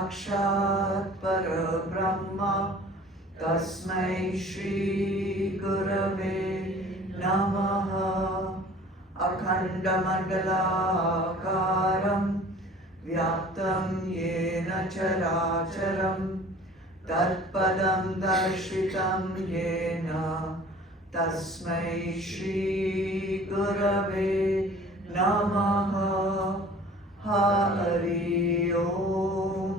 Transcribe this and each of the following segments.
साक्षात् परब्रह्म तस्मै श्री गुरवे नमः। अखण्डमण्डलाकारं व्याप्तं येन चराचरं तत्पदं दर्शितं येन तस्मै श्री गुरवे नमः। हरि ओम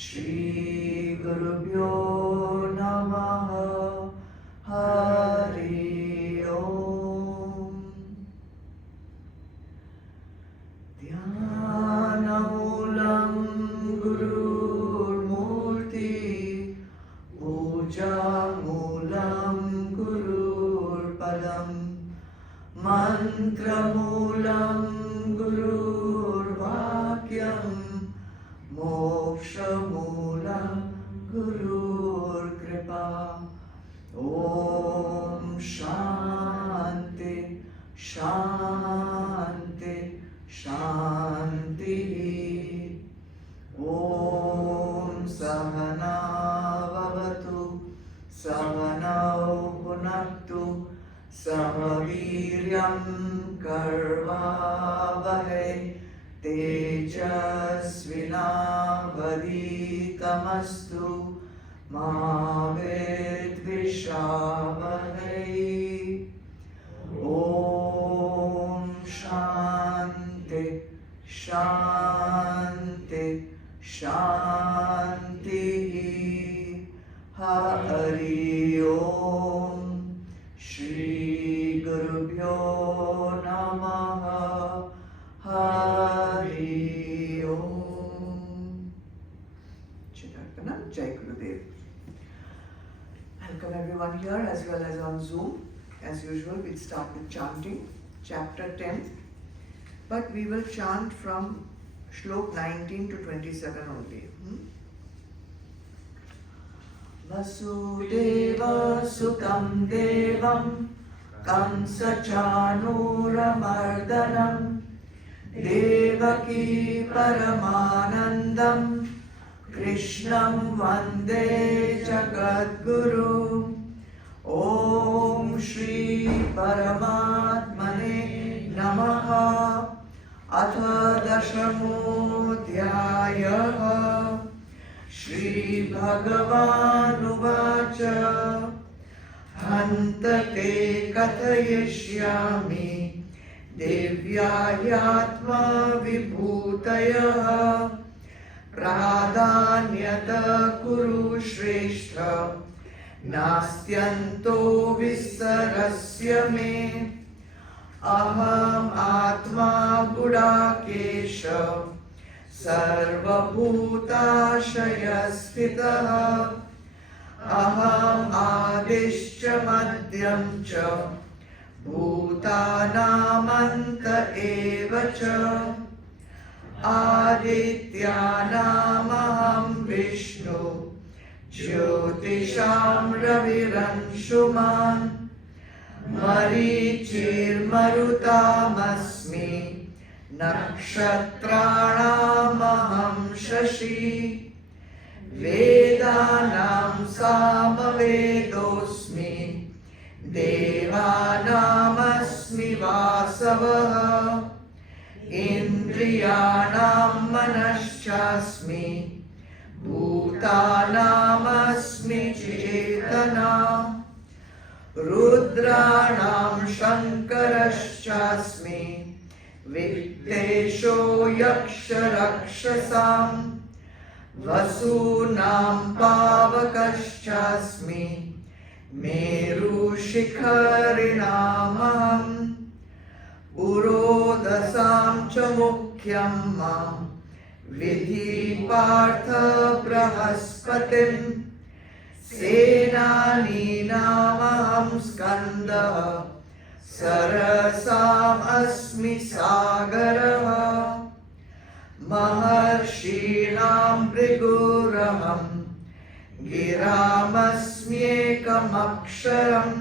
श्री गुरुभ्यो नमः। हरि ओम। ध्यानमूलं गुरुर्मूर्ति पूजामूलं गुरुर्पदम् मन्त्रमूलं गुरुर्वाक्यं मोक्षमूलं गुरुर्कृपा। ॐ शान्ति शान्ति शान्तिः। ॐ सहना भवतु सहनौ भुनक्तु सह वीर्यं कर्वावहै तेजस्विनावधीतमस्तु मा विद्विषावहै। ॐ शान्ति शान्ति शान्तिः। हरि ओम श्री गुरुभ्यो नमः। हरि ओम। Chitarpana, Jai Gurudev. Welcome everyone here as well as on Zoom. As usual, we'll start with chanting chapter 10, but we will chant from Shloka 19 to 27 only. Vasudeva Sukam Devam Kamsachanuramardanam Devaki Paramanandam Krishnam Vande Jagadguru. Om Shri Paramatmane Namaha. Atha Dashamodhyayah. Shri Bhagwan uvacha Hantate kathayishyami Devyayatma vibhutayah Pradhanyata kuru shrestha Nastyanto visarasya me Aham atma gudakesha सर्वभूताशयस्थितः अहम् आदिश्च मध्यं च भूतानामन्त एव च आदित्यानामहं विष्णु ज्योतिषां रविरंशुमान् मरीचिर्मरुतामस्मि नक्षत्राणामहं शशि वेदानां सामवेदोऽस्मि देवानामस्मि वासवः इन्द्रियाणां मनश्चास्मि भूतानामस्मि चेतना रुद्राणां शङ्करश्चास्मि वित्तेषो यक्षरक्षसां वसूनां पावकश्चास्मि मेरुशिखरिणामहम् पुरोदसां च मुख्यं मां विधि पार्थ बृहस्पतिं सेनानीनामहं स्कन्दः सरसाम् अस्मि सागरः महर्षीणां भृगुरहं गिरामस्म्येकमक्षरम्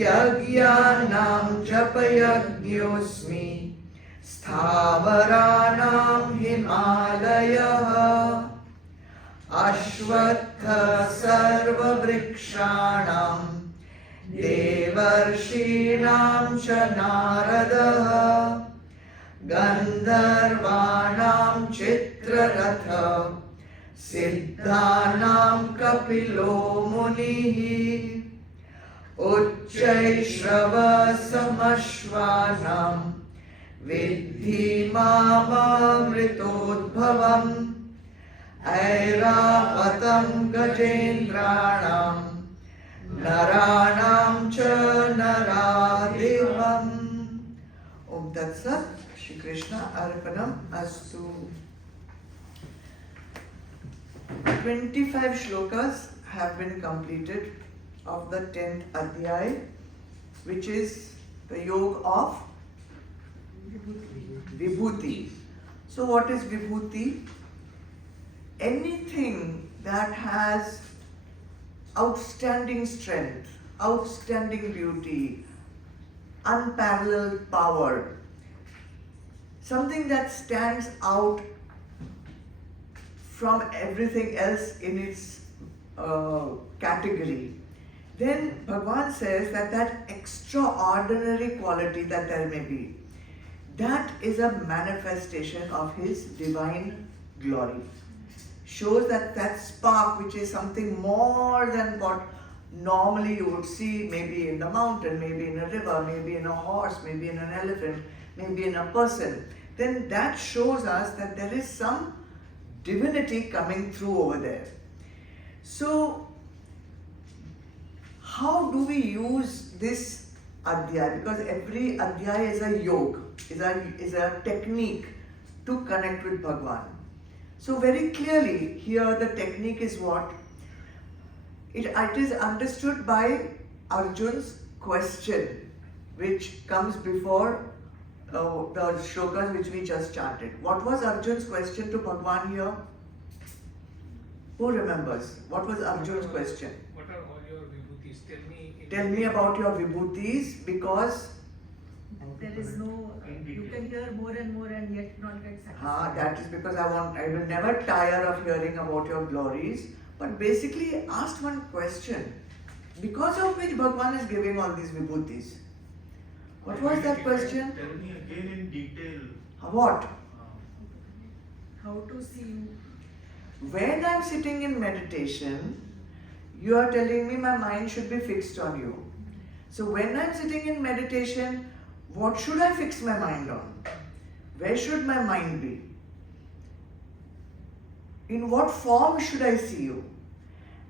यज्ञानां जपयज्ञोऽस्मि Sthavaranam Himalayah Ashwatha Sarva Vrikshanam Devarshinam Shanaradaha Gandharvanam Chitraratha Siddhanam Kapilo Munihi Uchchaishrava Samashvanam Vidhi Mamamritodbhavam Airavatam Gajendranam Naranam Cha Naradivam. Om Tat Sat. Shri Krishna Arpanam Astu. 25 shlokas have been completed of the 10th Adhyay, which is the yoga of Vibhuti. So what is Vibhuti? Anything that has outstanding strength, outstanding beauty, unparalleled power, something that stands out from everything else in its category. Then Bhagwan says that extraordinary quality that there may be, that is a manifestation of his divine glory. Shows that spark, which is something more than what normally you would see, maybe in the mountain, maybe in a river, maybe in a horse, maybe in an elephant, maybe in a person, then that shows us that there is some divinity coming through over there. So, how do we use this Adhyay? Because every Adhyay is a yoga, is a technique to connect with Bhagwan. So very clearly here the technique is what? It is understood by Arjun's question, which comes before the shlokas which we just chanted. What was Arjun's question to Bhagwan here? Who remembers? What was Arjun's question? What are all your vibhutis? Tell me about your vibhutis, because there is no, you can hear more and more and yet not get satisfied. that is because I will never tire of hearing about your glories. But basically he asked one question, because of which Bhagwan is giving all these vibhutis. What was that question? Tell me again in detail. What? How to see you. When I am sitting in meditation, you are telling me my mind should be fixed on you. So when I am sitting in meditation, what should I fix my mind on? Where should my mind be? In what form should I see you?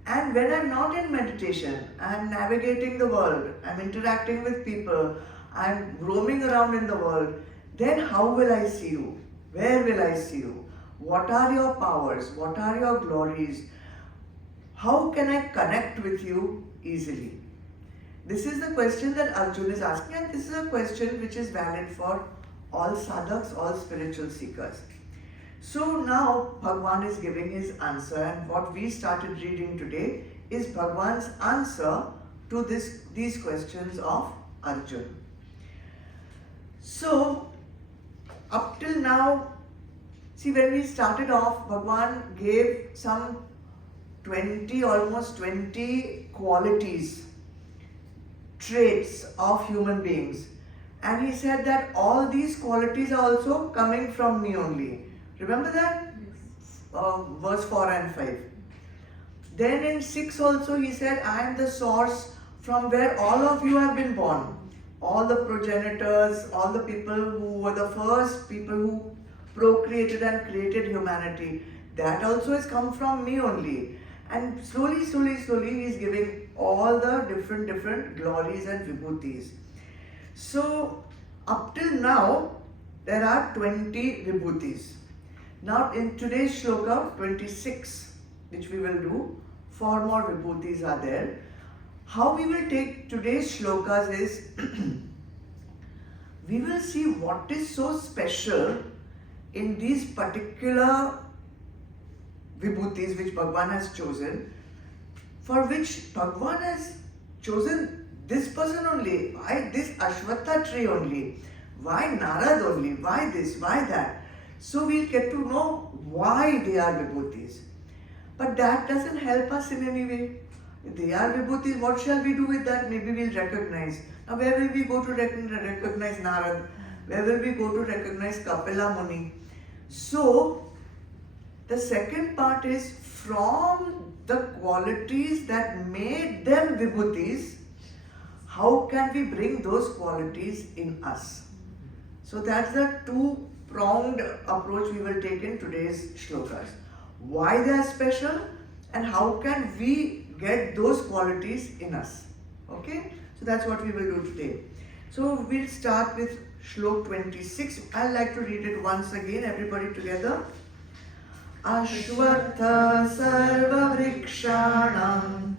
And when I am not in meditation, I am navigating the world, I am interacting with people, I am roaming around in the world, then how will I see you? Where will I see you? What are your powers? What are your glories? How can I connect with you easily? This is the question that Arjun is asking, and this is a question which is valid for all sadhaks, all spiritual seekers. So now Bhagwan is giving his answer, and what we started reading today is Bhagwan's answer to these questions of Arjun. So up till now, see, when we started off, Bhagwan gave some almost 20 qualities, traits of human beings. And he said that all these qualities are also coming from me only. Remember that? Yes. Verse 4 and 5. Then in 6 also he said, I am the source from where all of you have been born. All the progenitors, all the people who were the first people who procreated and created humanity, that also has come from me only. And slowly he is giving all the different glories and vibhutis. So up till now there are 20 vibhutis. Now in today's shloka 26, which we will do, 4 more vibhutis are there. How we will take today's shlokas is we will see what is so special in these particular vibhutis which Bhagwan has chosen, for which Bhagwan has chosen this person only, why this Ashwatha tree only, Why Narad only? Why this? Why that? So we'll get to know why they are vibhutis. But that doesn't help us in any way. If they are vibhutis, what shall we do with that? Maybe we'll recognize. Now where will we go to recognize Narad? Where will we go to recognize Kapila Muni? So, the second part is from the qualities that made them vibhutis, how can we bring those qualities in us? So that's the two-pronged approach we will take in today's shlokas. Why they are special and how can we get those qualities in us? Okay? So that's what we will do today. So we'll start with Shlok 26. I'd like to read it once again, everybody together. Ashwatha sarva vrikshanam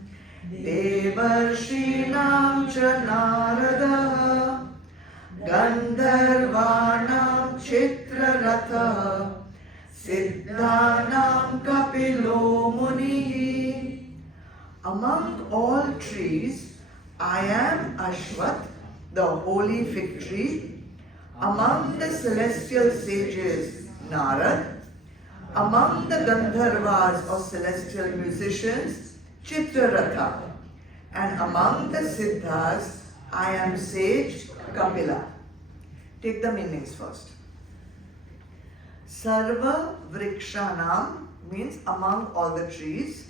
devarshinam cha naradaha gandharvanam chitraratha siddhanam kapilo munihi. Among all trees, I am Ashwath, the holy fig tree. Among the celestial sages, Narad. Among the Gandharvas or celestial musicians, Chitraratha. And among the Siddhas, I am sage Kapila. Take the meanings first. Sarva Vrikshanam means among all the trees.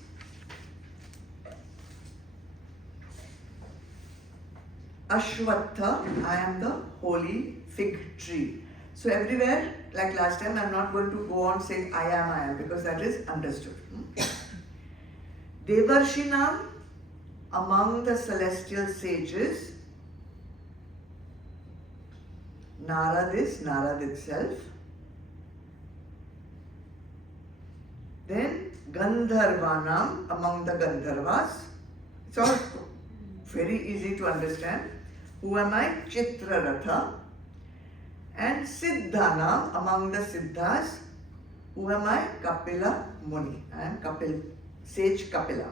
Ashwatha, I am the holy fig tree. So everywhere, like last time, I am not going to go on saying I am, because that is understood. Devarshinam, among the celestial sages. Narad is Narad itself. Then Gandharvanam, among the Gandharvas. It's all very easy to understand. Who am I? Chitraratha. And Siddhanam, among the Siddhas. Who am I? Kapila Muni. I am sage Kapila.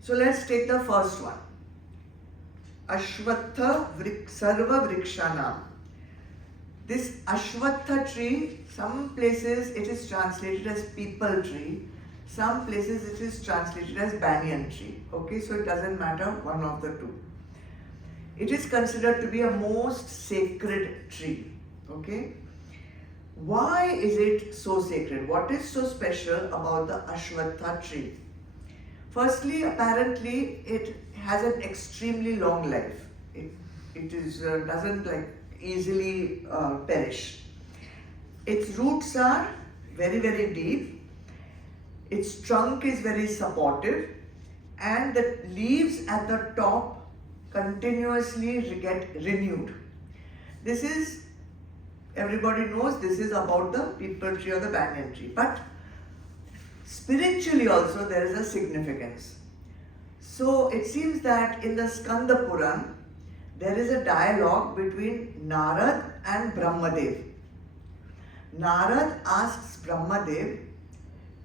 So let's take the first one. Ashwatha Sarva Vrikshanam. This Ashwatha tree, some places it is translated as people tree, some places it is translated as banyan tree. Okay, so it doesn't matter, one of the two. It is considered to be a most sacred tree. Okay, why is it so sacred? What is so special about the Ashwatha tree? Firstly, apparently it has an extremely long life. It doesn't easily perish. Its roots are very, very deep. Its trunk is very supportive, and the leaves at the top continuously get renewed. This is, everybody knows, this is about the people tree or the banyan tree. But spiritually also there is a significance. So it seems that in the Skanda Puran, there is a dialogue between Narad and Brahmadev. Narad asks Brahmadev,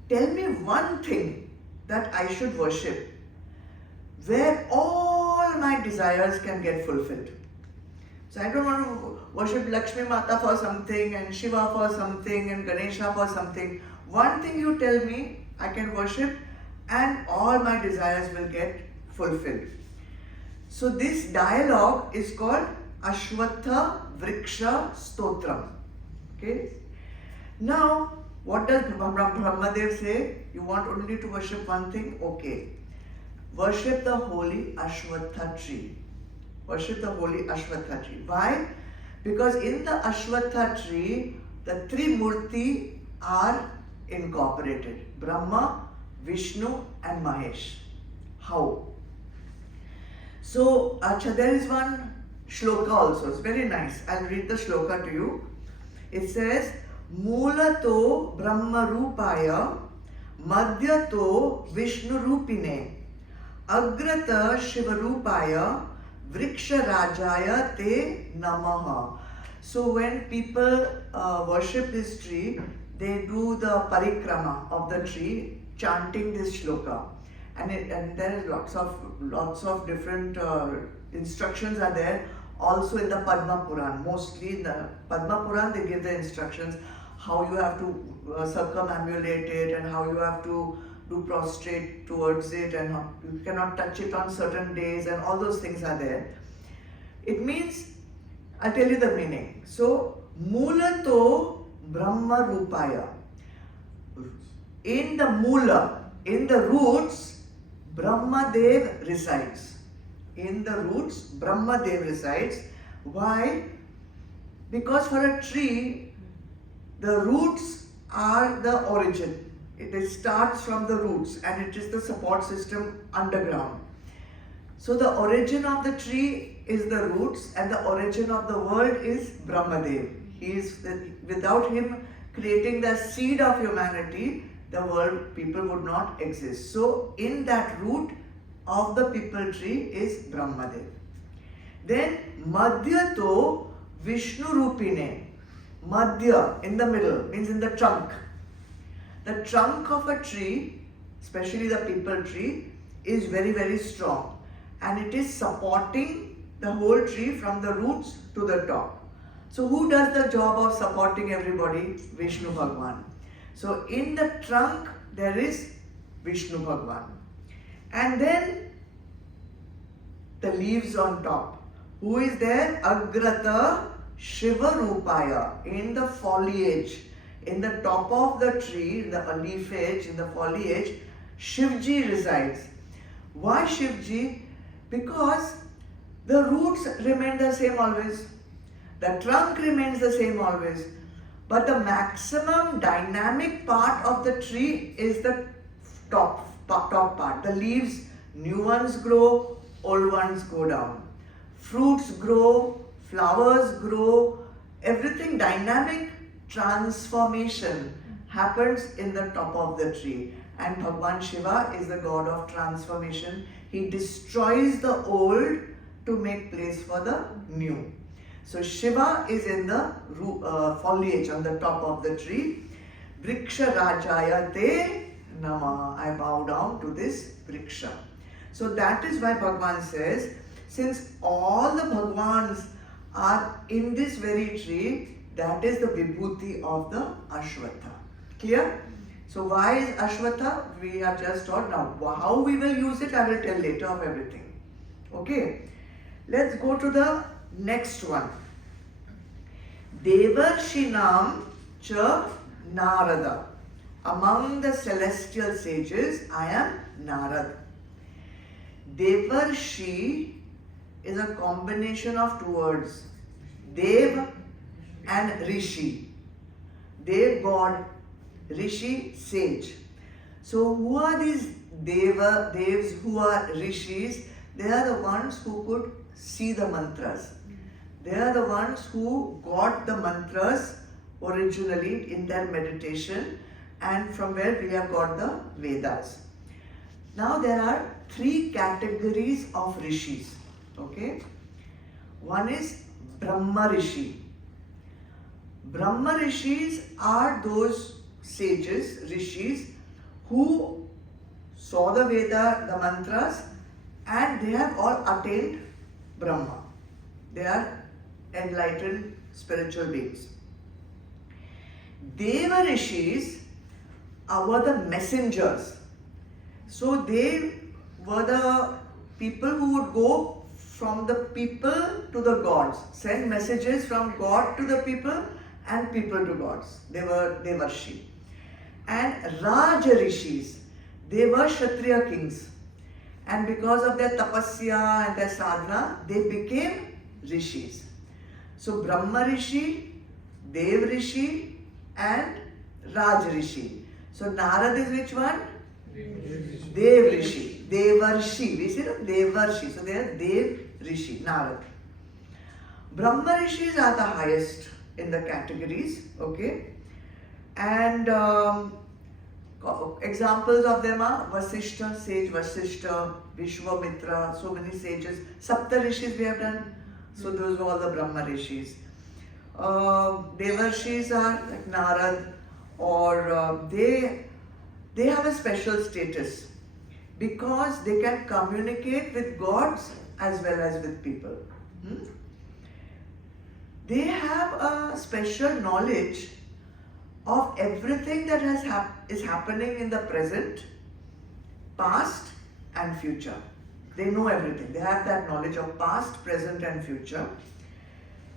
tell me one thing that I should worship, where all my desires can get fulfilled. So I don't want to worship Lakshmi Mata for something and Shiva for something and Ganesha for something. One thing you tell me I can worship and all my desires will get fulfilled. So this dialogue is called Ashwatha Vriksha Stotram. Okay. Now, what does Brahmadev say? You want only to worship one thing? Okay. Worship the holy Ashwatha tree. Worship the holy Ashwatha tree. Why? Because in the Ashwatha tree, the three Murti are incorporated. Brahma, Vishnu and Mahesh. How? So, there is one shloka also. It's very nice. I'll read the shloka to you. It says, Mulato Brahma Rupaya Madhyato Vishnu Rupine Agrata Shiva Rupaya Vriksha Rajaya Te Namaha. So when people worship this tree, they do the parikrama of the tree, chanting this shloka. And there is lots of different instructions are there also in the Padma Puran. Mostly in the Padma Puran they give the instructions how you have to circumambulate it and how you have to do prostrate towards it and how you cannot touch it on certain days and all those things are there. It means, I'll tell you the meaning. So, Mulato Brahma Rupaya. In the Mula, in the roots, Brahmadev resides. In the roots, Brahmadev resides. Why? Because for a tree, the roots are the origin. It starts from the roots and it is the support system underground. So the origin of the tree is the roots and the origin of the world is Brahmadev. Without him creating the seed of humanity, the world, people would not exist. So in that root of the people tree is Brahmadev. Then Madhyato Vishnu Rupine. Madhya, in the middle, means in the trunk. The trunk of a tree, especially the people tree, is very, very strong. And it is supporting the whole tree from the roots to the top. So who does the job of supporting everybody? Vishnu Bhagwan. So in the trunk there is Vishnu Bhagwan. And then the leaves on top. Who is there? Agrata Shiva Rupaya. In the foliage, in the top of the tree, in the leafage, in the foliage, Shivji resides. Why Shivji? Because the roots remain the same always. The trunk remains the same always. But the maximum dynamic part of the tree is the top part. The leaves, new ones grow, old ones go down. Fruits grow, flowers grow, everything dynamic transformation happens in the top of the tree. And Bhagwan Shiva is the god of transformation. He destroys the old to make place for the new. So Shiva is in the foliage on the top of the tree. Vriksha Rajaya Te Nama. I bow down to this Vriksha. So that is why Bhagwan says, since all the Bhagwans are in this very tree, that is the Vibhuti of the Ashwatha. Clear? So why is Ashwatha? We have just taught now. How we will use it, I will tell later of everything. Okay. Let's go to the next one. Devarshinam cha Narada. Among the celestial sages, I am Narad. Devarshi is a combination of two words. Dev and Rishi. Dev, God. Rishi, sage. So who are these devs who are rishis? They are the ones who could see the mantras. They are the ones who got the mantras originally in their meditation and from where we have got the Vedas. Now there are three categories of rishis. Okay. One is Brahma Rishi. Brahma Rishis are those sages, rishis, who saw the Veda, the mantras, and they have all attained Brahma. They are enlightened spiritual beings. Deva Rishis were the messengers. So they were the people who would go from the people to the gods, send messages from God to the people and people to gods. They were Devarshi. And Raja Rishis, they were Kshatriya kings. And because of their tapasya and their sadhana, they became rishis. So Brahma Rishi, Dev Rishi and Raj Rishi. So Narad is which one? Dev Rishi. Devarshi. We say Devarshi. So they are Dev Rishi, Narad. Brahma Rishis are the highest in the categories. Okay. And examples of them are Vasishta, sage Vasishta, Vishwamitra, so many sages. Sapta Rishis we have done. So those were all the Brahma Rishis. Devarshis are like Narad, or they have a special status because they can communicate with gods as well as with people. they have a special knowledge of everything that is happening in the present, past and future. They know everything. They have that knowledge of past, present and future.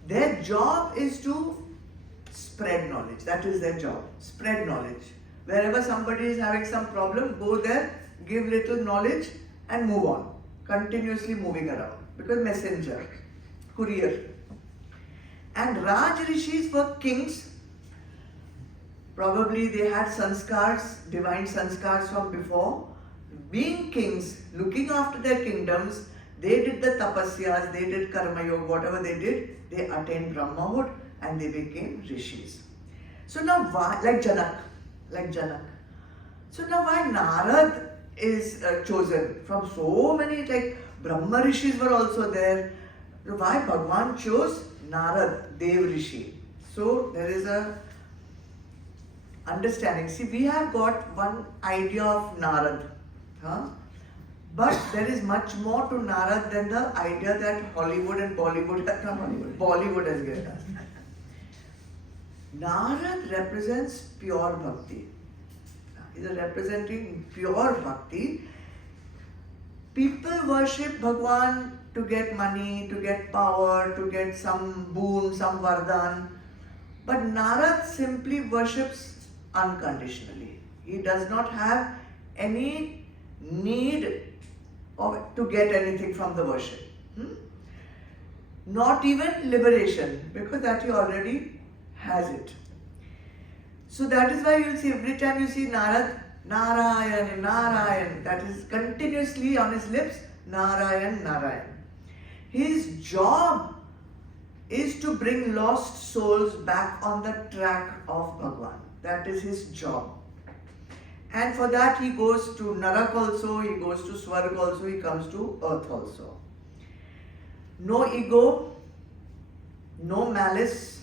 Their job is to spread knowledge. That is their job. Spread knowledge. Wherever somebody is having some problem, go there, give little knowledge and move on. Continuously moving around. Because messenger, courier. And Raj Rishis were kings. Probably they had sanskars, divine sanskars from before. Being kings, looking after their kingdoms, they did the tapasyas, they did karma yoga, whatever they did, they attained Brahmahood and they became rishis. So now why, like Janak. So now why Narad is chosen? From so many, like Brahma rishis were also there. So why Bhagwan chose Narad, Dev Rishi? So there is a understanding. See, we have got one idea of Narad. But there is much more to Narad than the idea that Hollywood and Bollywood has given us. Narad represents pure bhakti. He is representing pure bhakti. People worship Bhagwan to get money, to get power, to get some boon, some vardhan. But Narad simply worships unconditionally. He does not have any need to get anything from the worship. Not even liberation, because that he already has it. So that is why you will see every time you see Narad, Narayan, Narayan, that is continuously on his lips, Narayan, Narayan. His job is to bring lost souls back on the track of Bhagwan. That is his job. And for that he goes to Narak also, he goes to Swarg also, he comes to earth also. No ego, no malice,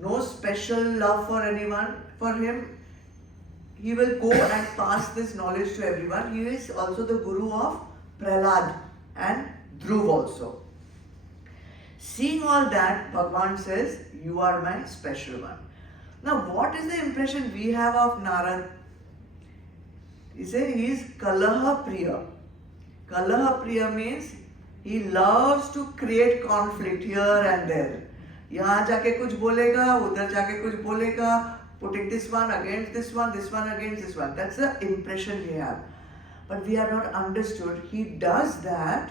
no special love for anyone. For him, he will go and pass this knowledge to everyone. He is also the guru of Prahlad and Dhruv also. Seeing all that, Bhagwan says, you are my special one. Now what is the impression we have of Narad? He said he is Kalaha Priya. Kalaha Priya means he loves to create conflict here and there. यहाँ जाके कुछ बोलेगा, उधर जाके कुछ बोलेगा, putting this one against this one against this one. That's the impression we have. But we have not understood. He does that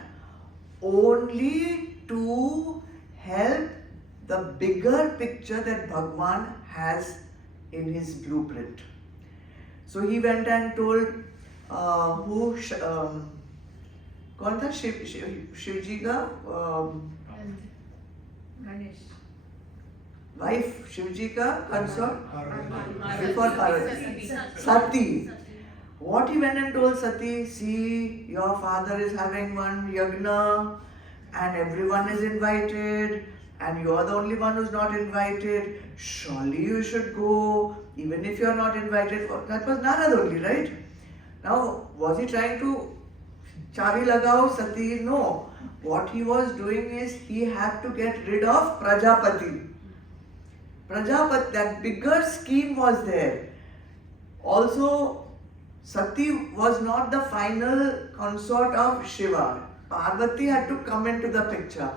only to help the bigger picture that Bhagwan has in his blueprint. So he went and told कौन था शिव जी का Ganesh. Wife Shiv जी का concert before Parvati, Sati. What he went and told Sati, see, your father is having one yagna and everyone is invited and you are the only one who's not invited. Surely you should go, even if you are not invited. That was Narad only, right? Now, was he trying to chavi lagao Sati? No. What he was doing is he had to get rid of Prajapati. Prajapati, that bigger scheme was there. Also, Sati was not the final consort of Shiva. Parvati had to come into the picture.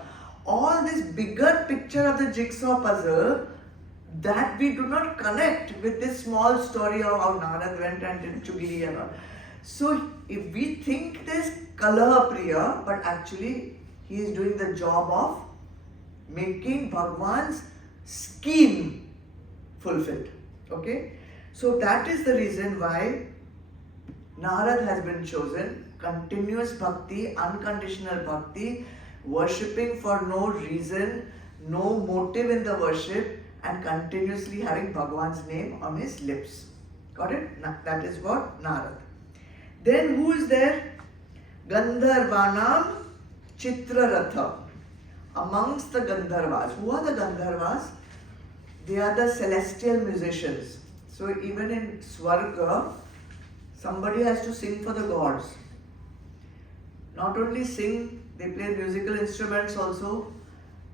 All this bigger picture of the jigsaw puzzle that we do not connect with this small story of how Narad went and did Chugiri and all. So if we think this Kalaha Priya, but actually he is doing the job of making Bhagwan's scheme fulfilled. Okay? So that is the reason why Narad has been chosen. Continuous bhakti, unconditional bhakti, worshipping for no reason, no motive in the worship, and continuously having Bhagwan's name on his lips. Got it? That is what Narad. Then who is there? Gandharvanam Chitraratha. Amongst the Gandharvas. Who are the Gandharvas? They are the celestial musicians. So even in Swarga, somebody has to sing for the gods. Not only sing, they play musical instruments also.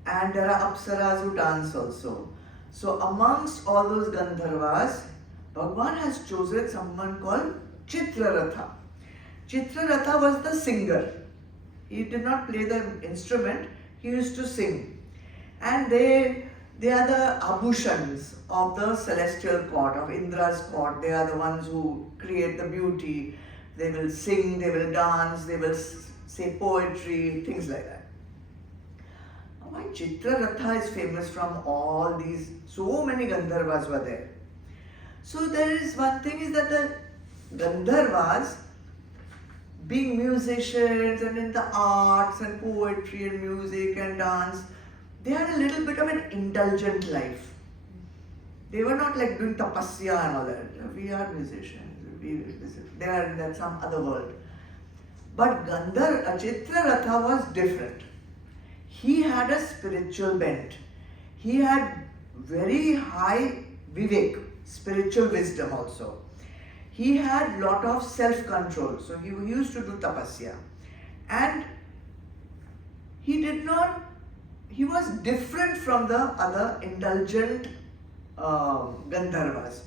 and there are apsaras who dance also. So amongst all those Gandharvas, Bhagwan has chosen someone called Chitraratha. Chitraratha was the singer. He did not play the instrument, he used to sing. And they are the Abhushans of the celestial court, of Indra's court. They are the ones who create the beauty. They will sing, they will dance, they will say poetry, things like that. Why Chitraratha is famous from all these, so many Gandharvas were there. So there is one thing is that the Gandharvas, being musicians and in the arts and poetry and music and dance, they had a little bit of an indulgent life. They were not like doing tapasya and all that. We are musicians. They are in that some other world. But Chitraratha was different. He had a spiritual bent. He had very high vivek, spiritual wisdom also. He had lot of self-control. So he used to do tapasya. And he was different from the other indulgent Gandharvas.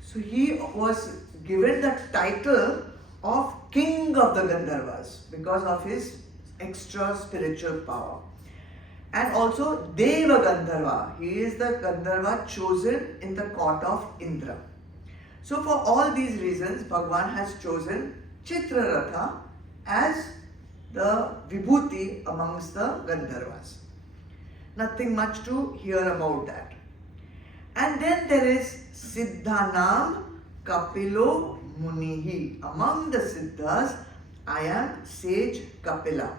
So he was given the title of King of the Gandharvas because of his extra spiritual power. And also Deva Gandharva. He is the Gandharva chosen in the court of Indra. So for all these reasons, Bhagwan has chosen Chitraratha as the Vibhuti amongst the Gandharvas. Nothing much to hear about that. And then there is Siddhanam Kapilo Munihi. Among the Siddhas, I am sage Kapila.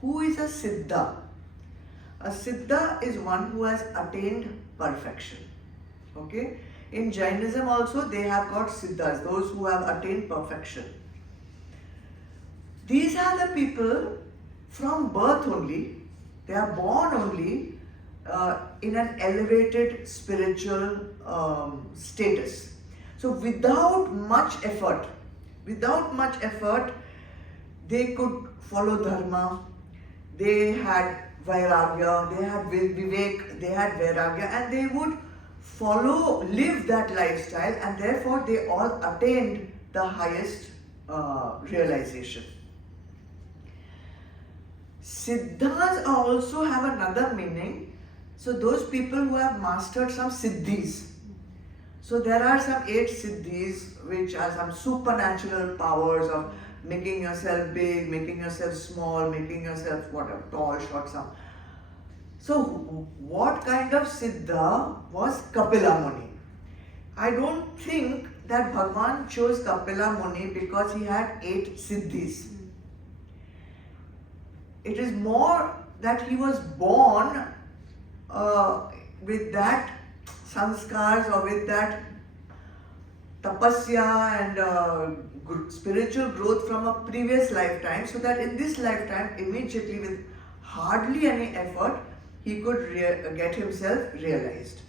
Who is a Siddha? A Siddha is one who has attained perfection. Okay? In Jainism also they have got Siddhas, those who have attained perfection. These are the people from birth only, they are born only in an elevated spiritual status. So without much effort, they could follow dharma, they had vairagya, they had vivek, they had vairagya, and they would live that lifestyle, and therefore they all attained the highest realization. Siddhas also have another meaning. So those people who have mastered some siddhis. So there are some 8 siddhis which are some supernatural powers of making yourself big, making yourself small, making yourself whatever, tall, short, some. So what kind of siddha was Kapila Muni? I don't think that Bhagwan chose Kapila Muni because he had 8 siddhis. It is more that he was born with that sanskars or with that tapasya and spiritual growth from a previous lifetime, so that in this lifetime, immediately with hardly any effort, he could get himself realized.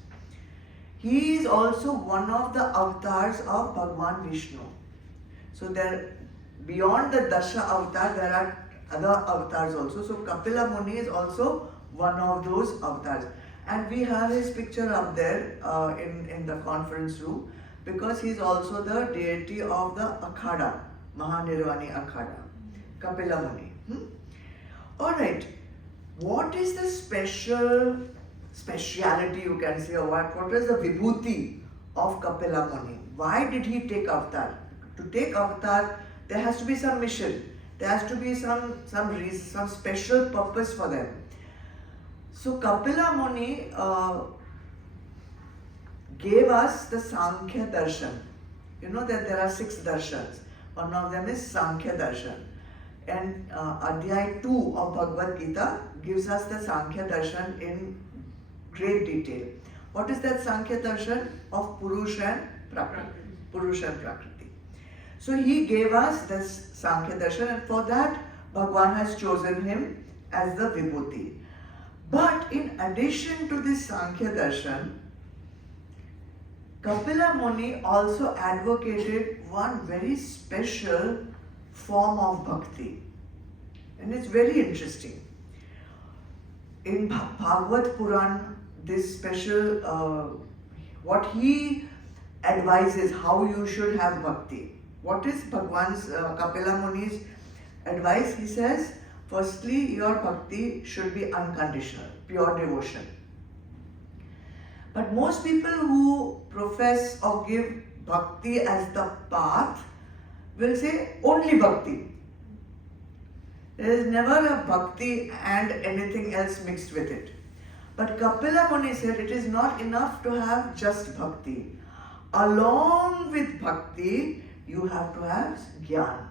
He is also one of the avatars of Bhagwan Vishnu. So there, beyond the Dasha avatar, there are other avatars also. So Kapila Muni is also one of those avatars. And we have his picture up there in the conference room, because he is also the deity of the Akhada, Mahanirvani Akhada, Kapila Muni. Alright, what is the speciality, you can say, or what is the vibhuti of Kapila Muni? Why did he take avatar? To take avatar, there has to be some mission. There has to be some reason, some special purpose for them. So Kapila Muni gave us the Sankhya Darshan. You know that there are 6 darshans. One of them is Sankhya Darshan. And Adhyay 2 of Bhagavad Gita gives us the Sankhya Darshan in great detail. What is that Sankhya Darshan? Of Purusha and Prakriti. Purusha and Prakriti. So he gave us this Sankhya Darshan, and for that Bhagwan has chosen him as the Vibhuti. But in addition to this Sankhya Darshan, Kapila Muni also advocated one very special form of bhakti. And it's very interesting. in Bhagavad Puran, this special, what he advises how you should have bhakti. What is Bhagwan's, Kapila Muni's advice? He says, firstly, your bhakti should be unconditional, pure devotion. But most people who profess or give bhakti as the path will say only bhakti. There is never a bhakti and anything else mixed with it. But Kapila Muni said it is not enough to have just bhakti. Along with bhakti, you have to have jnana.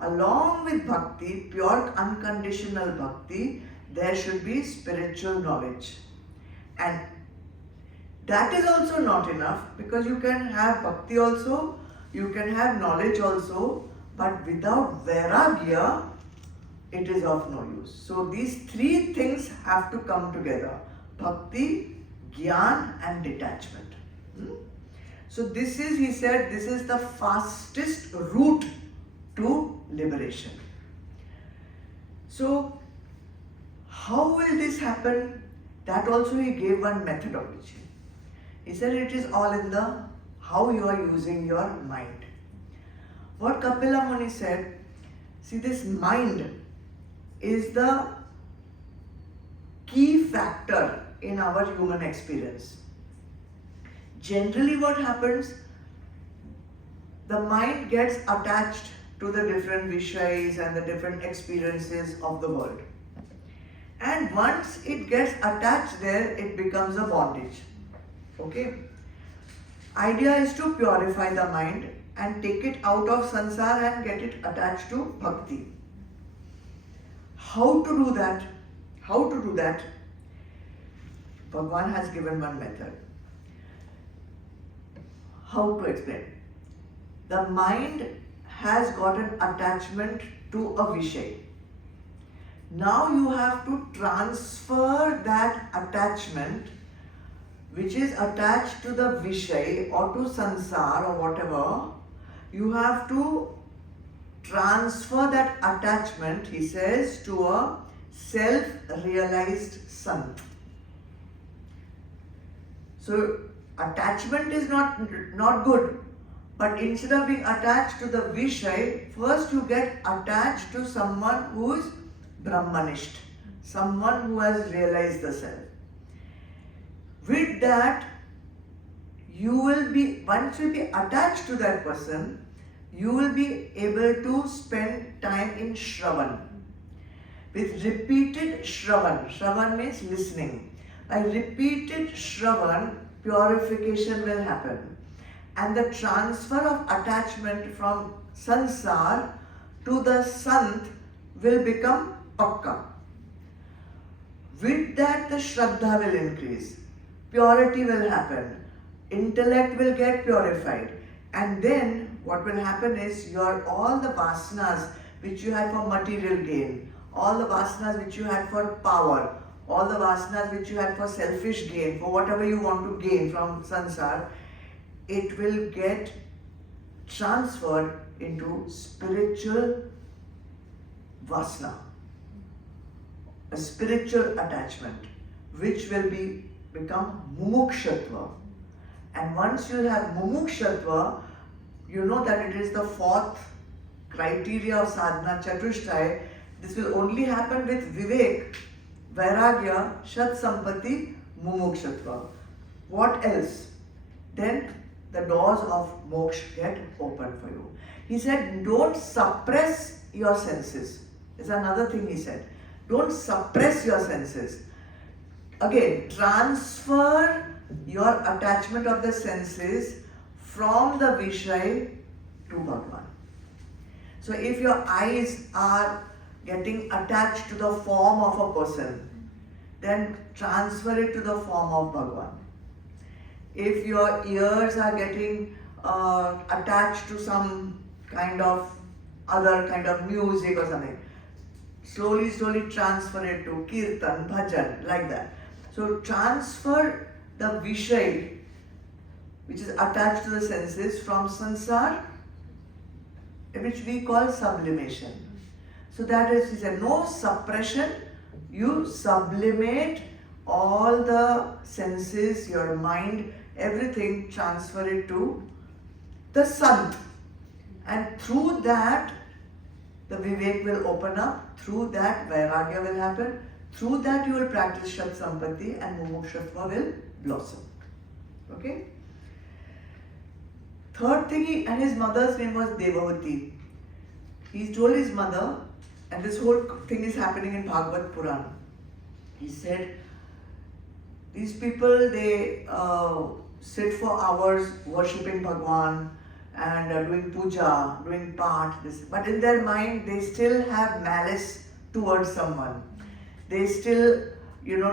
Along with bhakti, pure unconditional bhakti, there should be spiritual knowledge. And that is also not enough, because you can have bhakti also, you can have knowledge also, but without vairagya, it is of no use. So these three things have to come together: bhakti, jnana and detachment. So this is, he said, this is the fastest route to liberation. So how will this happen? That also he gave one methodology. He said it is all in the how you are using your mind. What Kapila Muni said, see, this mind is the key factor in our human experience. Generally what happens, the mind gets attached to the different vishayas and the different experiences of the world. And once it gets attached there, it becomes a bondage. Okay? Idea is to purify the mind and take it out of sansar and get it attached to bhakti. How to do that? How to do that? Bhagwan has given one method. How to explain? The mind has got an attachment to a vishay. Now you have to transfer that attachment which is attached to the vishay or to sansar or whatever. You have to transfer that attachment, he says, to a self-realized sant. So attachment is not good, but instead of being attached to the vishay, first you get attached to someone who is brahmanisht, someone who has realized the self. With that, you will be, once you be attached to that person, you will be able to spend time in Shravan. With repeated Shravan, Shravan means listening. By repeated Shravan, purification will happen. And the transfer of attachment from sansar to the sant will become pakka. With that, the Shraddha will increase. Purity will happen. Intellect will get purified. And then what will happen is all the vasanas which you had for material gain, all the vasanas which you had for power, all the vasanas which you had for selfish gain, for whatever you want to gain from sansar, it will get transferred into spiritual vasana, a spiritual attachment, which will become mumukshatva. And once you have mumukshatva, you know that it is the fourth criteria of sadhana chatushtay. This will only happen with vivek, vairagya, shat sampati, mumukshatva. What else? Then the doors of moksha get open for you. He said, don't suppress your senses. Is another thing he said. Don't suppress your senses. Again, transfer your attachment of the senses from the Vishay to Bhagwan. So if your eyes are getting attached to the form of a person, then transfer it to the form of Bhagwan. If your ears are getting attached to some kind of other kind of music or something, slowly transfer it to kirtan, bhajan, like that. So transfer the vishay, which is attached to the senses, from sansar, which we call sublimation. So that is, he said, no suppression, you sublimate all the senses, your mind, everything, transfer it to the Sant. And through that, the Vivek will open up, through that Vairagya will happen, through that you will practice Shat Sampatti and Mumukshatva will blossom. Okay? Third thing, and his mother's name was Devavati. He told his mother, and this whole thing is happening in Bhagavad Puran. He said, these people, they sit for hours worshipping Bhagwan and doing puja, doing part, this. But in their mind, they still have malice towards someone. They still,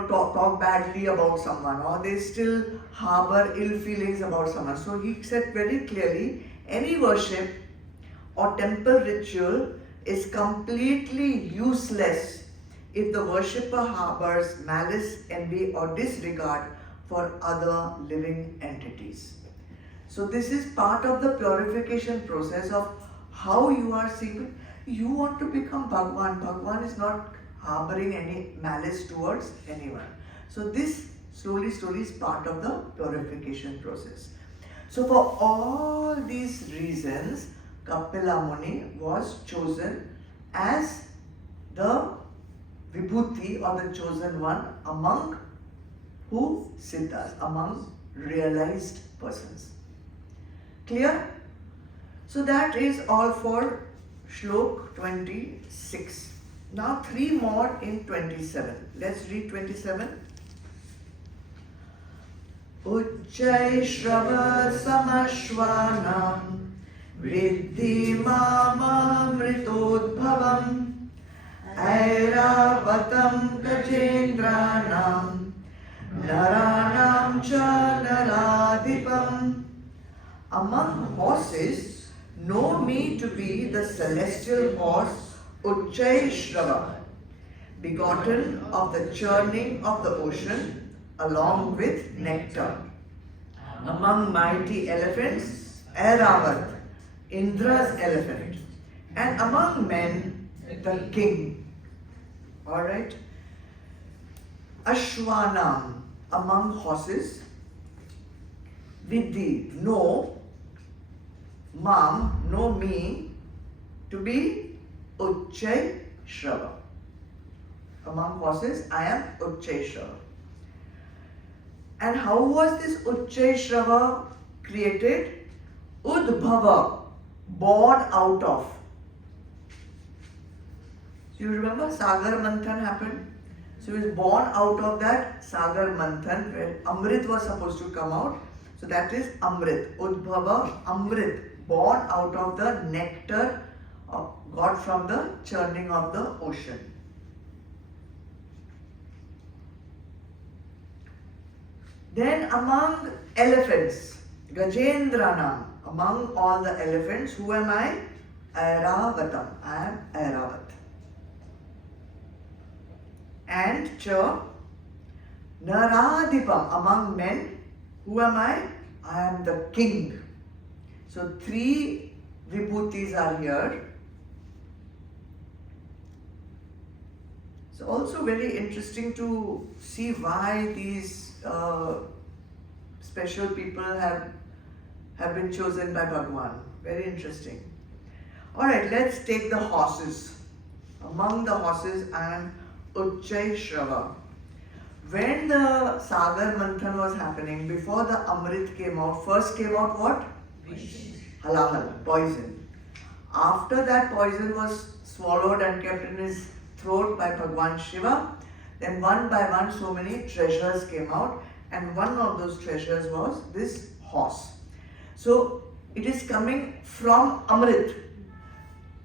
talk badly about someone, or they still harbor ill feelings about someone. So he said very clearly, any worship or temple ritual is completely useless if the worshipper harbors malice, envy or disregard for other living entities. So this is part of the purification process of how you are seeing. You want to become Bhagwan. Bhagwan is not harboring any malice towards anyone. So this slowly is part of the purification process. So for all these reasons, Kapila Muni was chosen as the Vibhuti or the chosen one among who? Siddhas, among realized persons. Clear? So that is all for Shlok 26. Now 3 more in 27. Let's read 27. Adhyay Shrava Samashvanam Vriddhi Mamamritodbhavam Airavatam Gajendranam Naranam Cha Naradipam. Among horses, know me to be the celestial horse Adhyay Shrava, begotten of the churning of the ocean along with nectar. Among mighty elephants, Airavat, Indra's elephant, and among men, the king. Alright? Ashwanam, among horses, Vidhi, know, Mam, know me, to be Adhyay Shrava. Among horses, I am Adhyay Shrava. And how was this Adhyay Shrava created? Udbhava, born out of. So you remember Sagar Manthan happened? So he was born out of that Sagar Manthan where Amrit was supposed to come out. So that is Amrit. Udbhava, Amrit, born out of the nectar got from the churning of the ocean. Then among elephants, Gajendranam, among all the elephants, who am I? Airavatam, I am Airavat. And Cha, Naradipam, among men, who am I? I am the king. So 3 vibhutis are here. So also very interesting to see why these special people have been chosen by Bhagwan. Very interesting. Alright, let's take the horses. Among the horses, I am Adhyay Shrava. When the Sagar Manthan was happening, before the Amrit came out, first came out what? Halahal, poison. After that poison was swallowed and kept in his throat by Bhagwan Shiva, then one by one so many treasures came out, and one of those treasures was this horse. So it is coming from Amrit.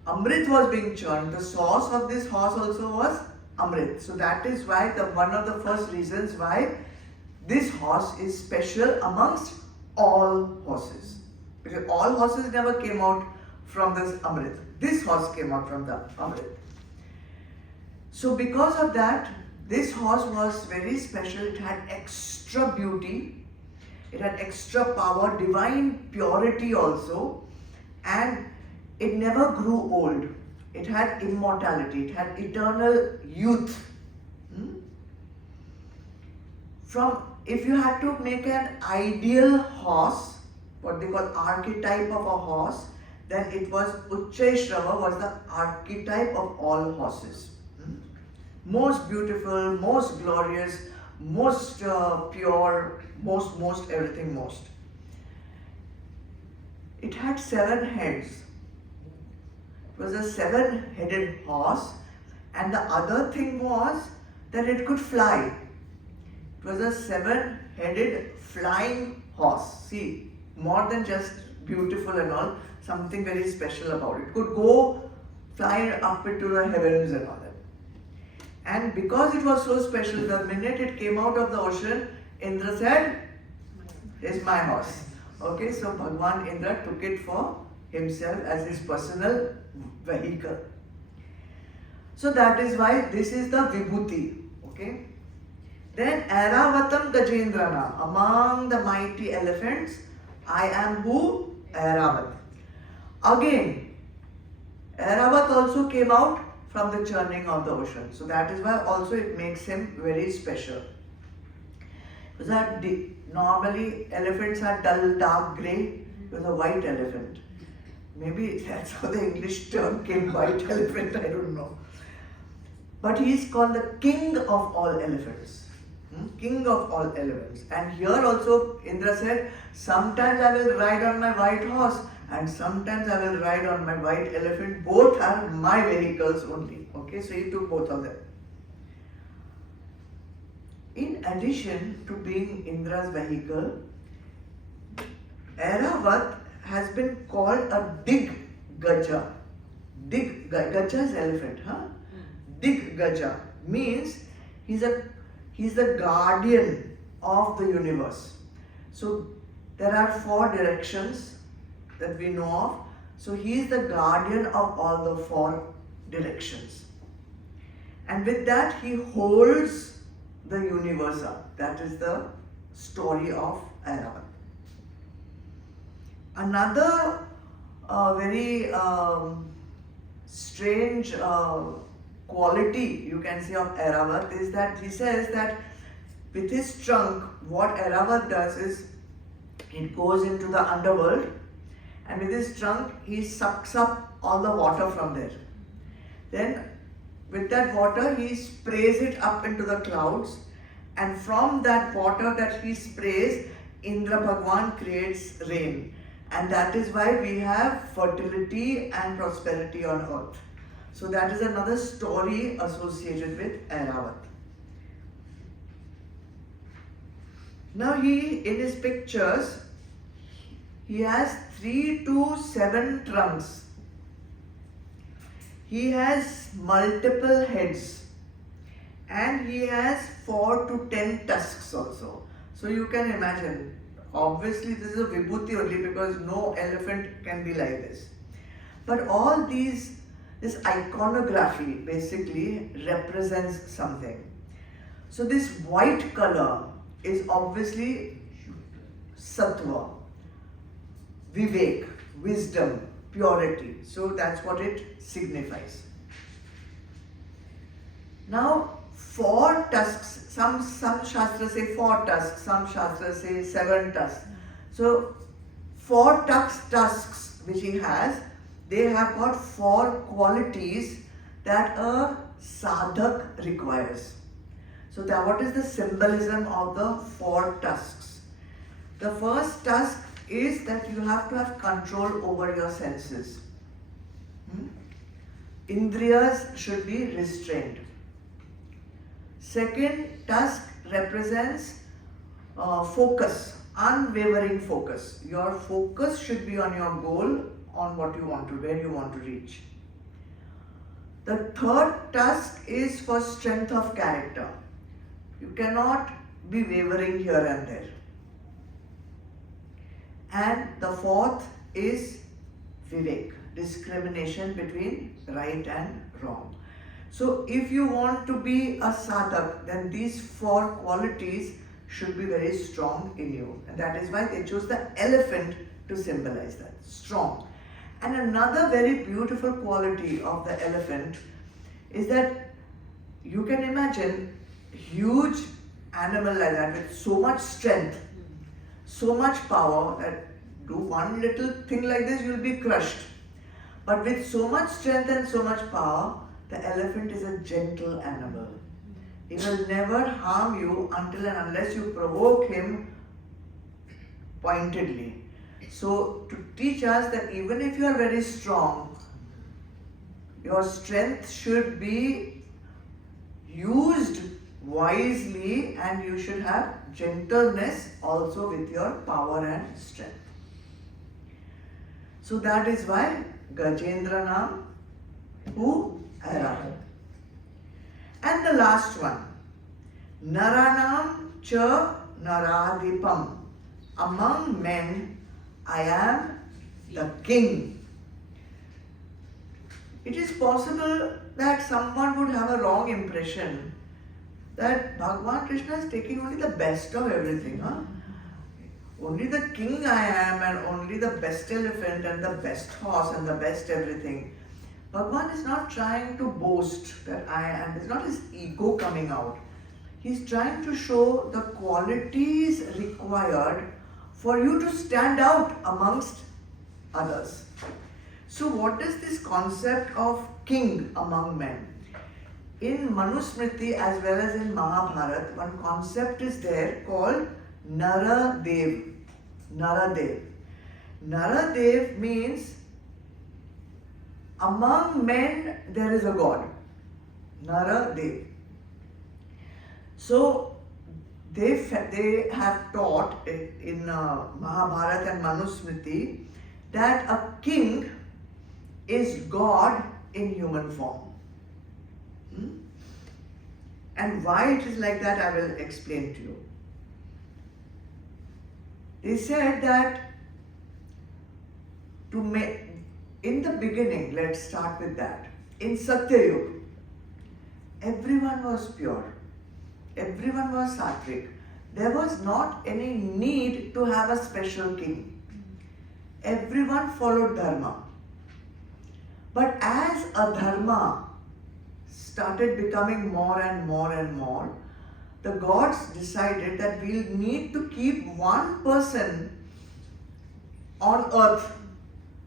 Amrit was being churned. The source of this horse also was Amrit. So that is why one of the first reasons why this horse is special amongst all horses. Because all horses never came out from this Amrit. This horse came out from the Amrit. So because of that, this horse was very special. It had extra beauty, it had extra power, divine purity also, and it never grew old. It had immortality, it had eternal youth. if you had to make an ideal horse, what they call archetype of a horse, then it was Uchchaishrava was the archetype of all horses. Most beautiful, most glorious, most pure, most everything most. It had 7 heads. It was a 7-headed horse, and the other thing was that it could fly. It was a 7-headed flying horse. See, more than just beautiful and all, something very special about it. It could go fly up into the heavens and all that. And because it was so special, the minute it came out of the ocean, Indra said, "It's my horse." Okay, so Bhagwan Indra took it for himself as his personal vehicle. So that is why this is the Vibhuti. Okay. Then Airavatam Gajendrana. Among the mighty elephants, I am who? Airavat. Again, Airavat also came out from the churning of the ocean. So that is why also it makes him very special. Because normally elephants are dull, dark grey. It was a white elephant. Maybe that's how the English term came, white elephant, I don't know. But he is called the king of all elephants. King of all elephants. And here also Indra said, sometimes I will ride on my white horse and sometimes I will ride on my white elephant. Both are my vehicles only. Okay, so he took both of them. In addition to being Indra's vehicle, Airavat has been called a Dig Gaja. Gaja is elephant, huh? Dig Gaja means he's the guardian of the universe. So there are 4 directions that we know of. So he is the guardian of all the 4 directions. And with that he holds the universe up. That is the story of Airavat. Another very strange quality you can see of Airavat is that he says that with his trunk, what Airavat does is it goes into the underworld, and with his trunk he sucks up all the water from there. Then with that water he sprays it up into the clouds, and from that water that he sprays, Indra Bhagwan creates rain. And that is why we have fertility and prosperity on earth. So that is another story associated with Airavat. Now in his pictures, he has 3 to 7 trunks. He has multiple heads. And he has 4 to 10 tusks also. So you can imagine, obviously this is a Vibhuti only because no elephant can be like this. But all this iconography basically represents something. So this white color is obviously Sattva, Vivek, wisdom, purity. So that's what it signifies. Now 4 tusks, some Shastras say 4 tusks, some Shastras say 7 tusks. So 4 tusks which he has, they have got 4 qualities that a sadhak requires. So what is the symbolism of the 4 tusks? The first tusk is that you have to have control over your senses. Indriyas should be restrained. Second tusk represents focus, unwavering focus. Your focus should be on your goal, on what you want to, where you want to reach. The third tusk is for strength of character. You cannot be wavering here and there. And the fourth is Vivek, discrimination between right and wrong. So if you want to be a sadhak, then these 4 qualities should be very strong in you. And that is why they chose the elephant to symbolize that, strong. And another very beautiful quality of the elephant is that you can imagine huge animal like that with so much strength, so much power that do one little thing like this, you'll be crushed. But with so much strength and so much power, the elephant is a gentle animal. He will never harm you until and unless you provoke him pointedly. So, to teach us that even if you are very strong, your strength should be used wisely and you should have gentleness also with your power and strength. So that is why Gajendra Nam Hu Arahat. And the last one, Naranam Cha Naradipam. Among men, I am the king. It is possible that someone would have a wrong impression that Bhagwan Krishna is taking only the best of everything. Huh? Only the king I am and only the best elephant and the best horse and the best everything. Bhagwan is not trying to boast that I am. It's not his ego coming out. He's trying to show the qualities required for you to stand out amongst others. So what is this concept of king among men? In Manusmriti as well as in Mahabharata, one concept is there called Naradev. Naradev. Naradev means among men there is a god. Naradev. So they have taught in Mahabharata and Manusmriti that a king is God in human form. And why it is like that, I will explain to you. They said that in the beginning, let's start with that. In Satyayuga, everyone was pure. Everyone was sattvic. There was not any need to have a special king. Everyone followed dharma. But as a dharma started becoming more and more and more, the gods decided that we'll need to keep one person on earth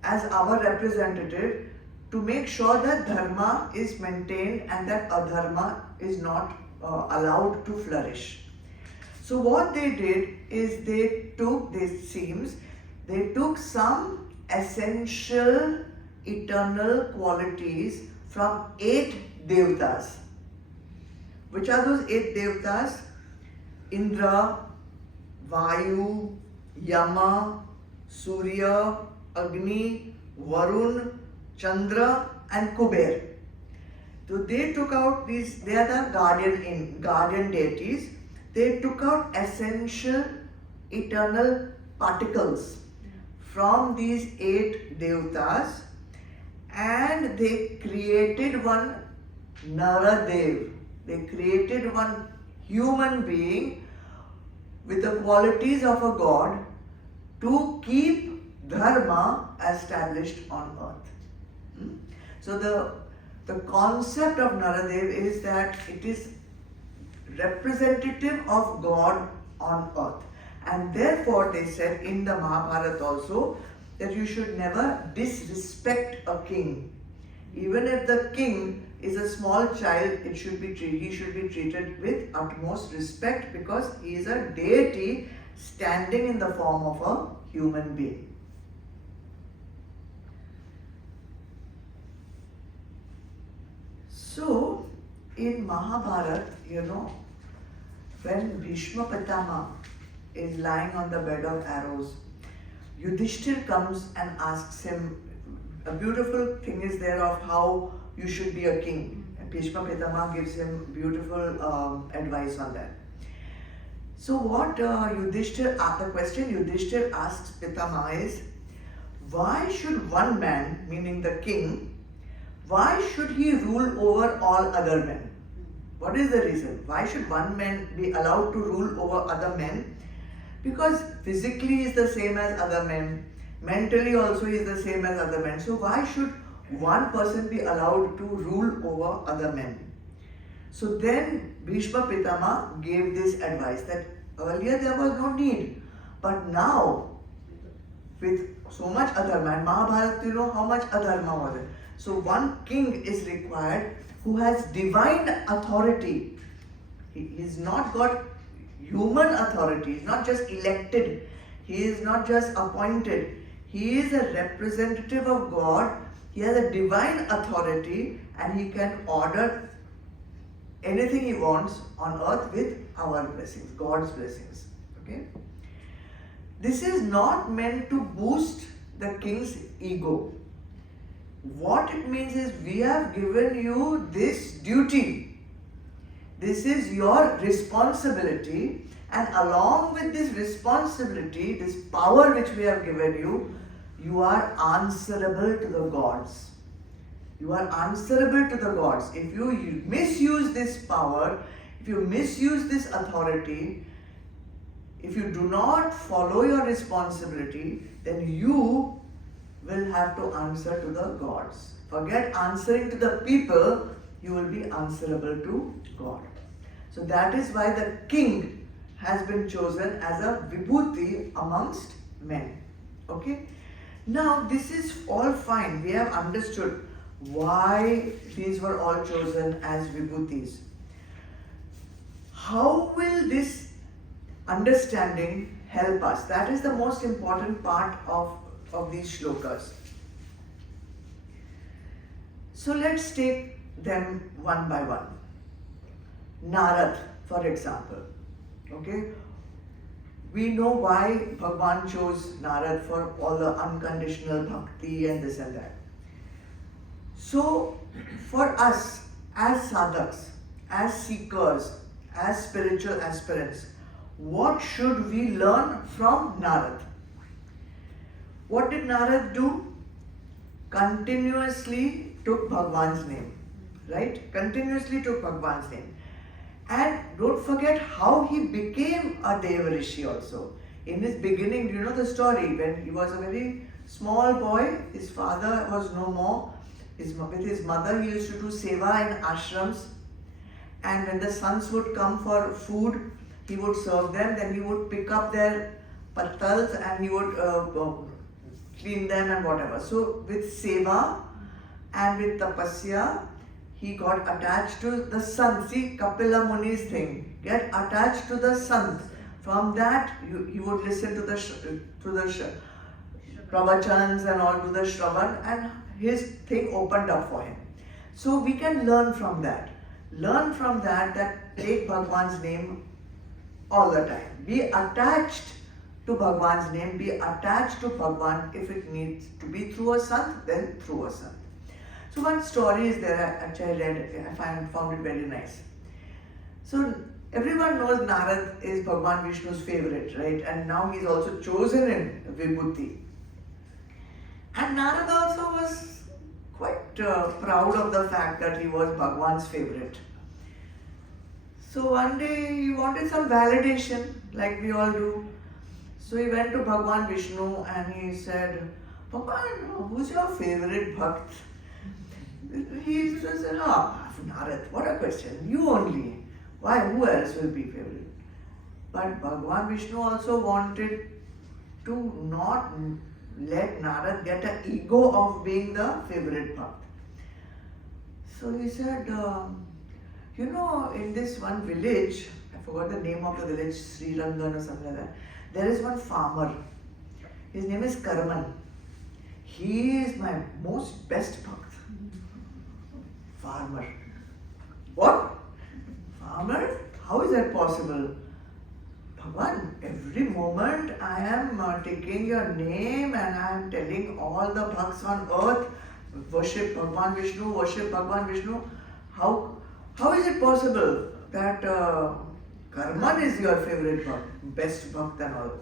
as our representative to make sure that dharma is maintained and that adharma is not allowed to flourish. So what they did is they took some essential eternal qualities from 8 devatas. Which are those 8 devatas? Indra, Vayu, Yama, Surya, Agni, Varun, Chandra and Kuber. So they took out these, they are the guardian deities. They took out essential eternal particles from these 8 devatas and they created one Naradev. They created one human being with the qualities of a god to keep dharma established on earth. So the concept of Naradev is that it is representative of God on earth. And therefore they said in the Mahabharata also that you should never disrespect a king. Even if the king is a small child, he should be treated with utmost respect because he is a deity standing in the form of a human being. So, in Mahabharata, when Bhishma Pitama is lying on the bed of arrows, Yudhishthir comes and asks him, a beautiful thing is there of how you should be a king. And Bhishma Pitama gives him beautiful advice on that. So what the question Yudhishthir asks Pitama is, why should one man, meaning the king, why should he rule over all other men? What is the reason? Why should one man be allowed to rule over other men? Because physically he is the same as other men, mentally also he is the same as other men. So why should one person be allowed to rule over other men? So then Bhishma Pitama gave this advice that earlier there was no need, but now with so much adharma, and Mahabharata, you know how much adharma was it. So one king is required who has divine authority. He's not got human authority, he's not just elected, he is not just appointed, he is a representative of God, he has a divine authority and he can order anything he wants on earth with our blessings, God's blessings. Okay? This is not meant to boost the king's ego. What it means is we have given you this duty. This is your responsibility, and along with this responsibility, this power which we have given you, you are answerable to the gods. You are answerable to the gods. If you misuse this power, if you misuse this authority, if you do not follow your responsibility, then you will have to answer to the gods. Forget answering to the people, you will be answerable to God. So that is why the king has been chosen as a vibhuti amongst men. Okay? Now this is all fine. We have understood why these were all chosen as vibhutis. How will this understanding help us? That is the most important part of these shlokas. So let's take them one by one. Narad, for example. Okay? We know why Bhagwan chose Narad for all the unconditional bhakti and this and that. So, for us as sadhaks, as seekers, as spiritual aspirants, what should we learn from Narad? What did Narad do? Continuously took Bhagwan's name, right? Continuously took Bhagwan's name. And don't forget how he became a Deva Rishi also. In his beginning, you know the story, when he was a very small boy, his father was no more. With his mother, he used to do seva in ashrams. And when the sons would come for food, he would serve them. Then he would pick up their patals and he would clean them and whatever. So with seva and with tapasya, he got attached to the sant. See, Kapila Muni's thing. Get attached to the sant. From that, he would listen to the pravachans and all, to the shravan, and his thing opened up for him. So we can learn from that. Learn from that take Bhagwan's name all the time. Be attached to Bhagwan's name. Be attached to Bhagwan. If it needs to be through a sant, then through a sant. So one story is there, which I read, I found it very nice. So everyone knows Narad is Bhagwan Vishnu's favorite, right? And now he's also chosen in Vibhuti. And Narad also was quite proud of the fact that he was Bhagwan's favorite. So one day he wanted some validation, like we all do. So he went to Bhagwan Vishnu and he said, Bhagwan, who's your favorite bhakt? He said, Narad, what a question, you only. Why, who else will be favorite? But Bhagwan Vishnu also wanted to not let Narad get an ego of being the favorite bhakt. So he said, you know, in this one village, I forgot the name of the village, Sri Rangan or something like that, there is one farmer. His name is Karman. He is my most best bhakt. Farmer. What? Farmer? How is that possible? Bhagwan, every moment I am taking your name and I am telling all the bhakts on earth, worship Bhagwan Vishnu, worship Bhagwan Vishnu. How is it possible that Karman is your favorite bhakt, best bhakt and all?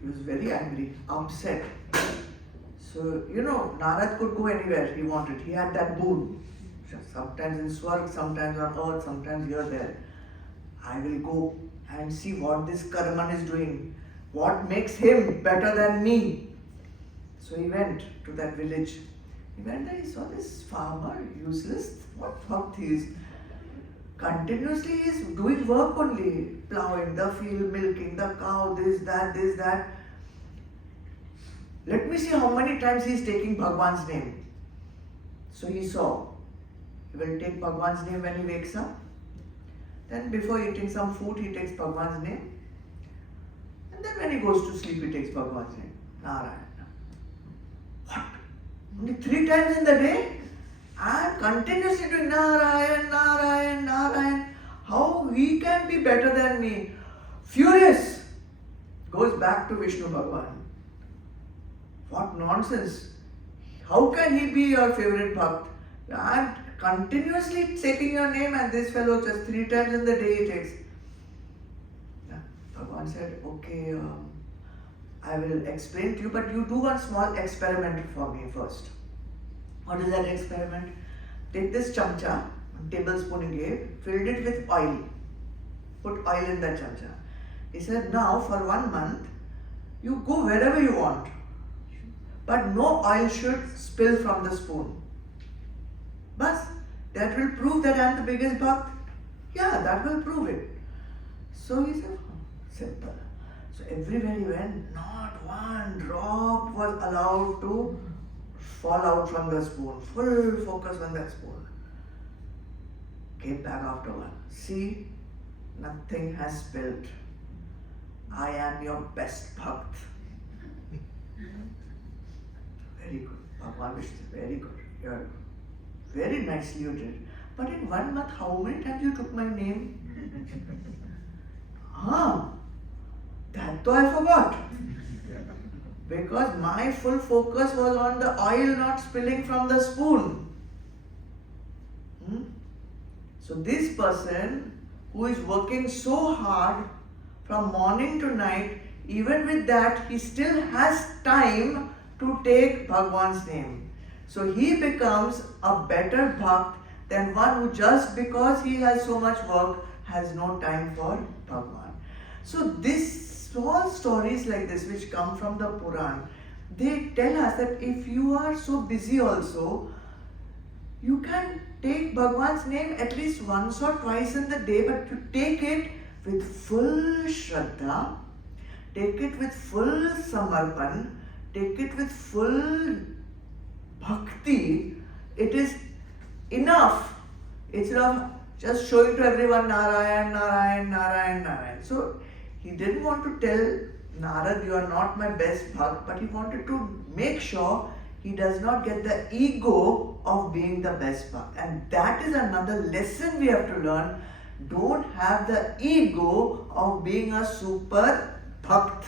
He was very angry, upset. So, you know, Narad could go anywhere he wanted. He had that boon. Sometimes in Swarg, sometimes on earth, sometimes here, there. I will go and see what this Karman is doing. What makes him better than me? So he went to that village. He went there, he saw this farmer, useless. What bhakt he is. continuously he is doing work only, plowing the field, milking the cow, this, that. Let me see how many times he is taking Bhagwan's name. So he saw. He will take Bhagwan's name when he wakes up. Then before eating some food, he takes Bhagwan's name. And then when he goes to sleep, he takes Bhagwan's name. Narayana. What? Only 3 times in the day? I am continuously doing Narayan, Narayan, Narayan. How he can be better than me? Furious. Goes back to Vishnu Bhagwan. What nonsense. How can he be your favorite bhakt? I am continuously taking your name and this fellow just 3 times in the day he takes. Bhagwan said, okay, I will explain to you, but you do one small experiment for me first. What is that experiment? Take this chamcha, a tablespoon he gave, filled it with oil. Put oil in that chamcha. He said, now for 1 month, you go wherever you want. But no oil should spill from the spoon. But that will prove that I am the biggest bhakt. Yeah, that will prove it. So he said, simple. So everywhere he went, not one drop was allowed to fall out from the spoon. Full focus on that spoon. Came back after one. See, nothing has spilled. I am your best bhakt. Very good. Bhagwan Vishnu, very good. You're very nicely you did. But in 1 month, how many times you took my name? That though I forgot. Because my full focus was on the oil not spilling from the spoon. So this person who is working so hard from morning to night, even with that, he still has time to take Bhagwan's name. So he becomes a better bhakt than one who just because he has so much work has no time for Bhagwan. So these small stories like this which come from the Puran, they tell us that if you are so busy also, you can take Bhagwan's name at least once or twice in the day, but to take it with full Shraddha, take it with full Samarpan, take it with full Bhakti, it is enough. Instead of just showing to everyone Narayan, Narayan, Narayan, Narayan. So he didn't want to tell Narad, you are not my best bhakt, but he wanted to make sure he does not get the ego of being the best bhakt. And that is another lesson we have to learn. Don't have the ego of being a super bhakt.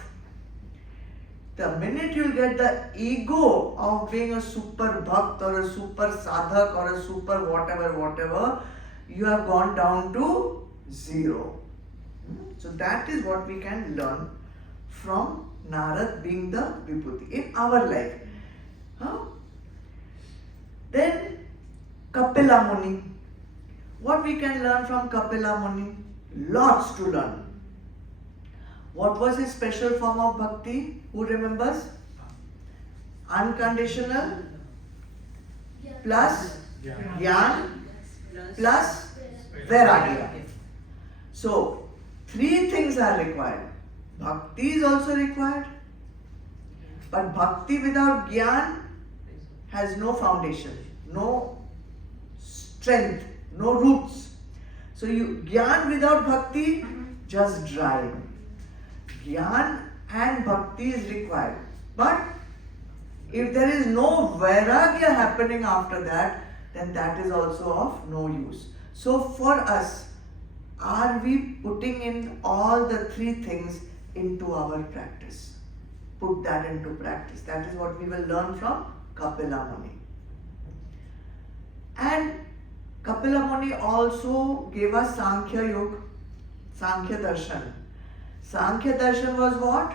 The minute you get the ego of being a super bhakt or a super sadhak or a super whatever, you have gone down to 0. So that is what we can learn from Narad being the Vibhuti in our life. Then Kapila Muni. What we can learn from Kapila Muni? Lots to learn. What was his special form of bhakti? Who remembers? Unconditional plus Jnana plus Vairagya. So 3 things are required. Bhakti is also required. But bhakti without Jnana has no foundation, no strength, no roots. So Jnana without bhakti, just dry. Jnana and bhakti is required. But if there is no vairagya happening after that, then that is also of no use. So for us, are we putting in all the 3 things into our practice? Put that into practice. That is what we will learn from Kapila Muni. And Kapila Muni also gave us Sankhya Yoga, Sankhya Darshan. Sankhya Darshan was what?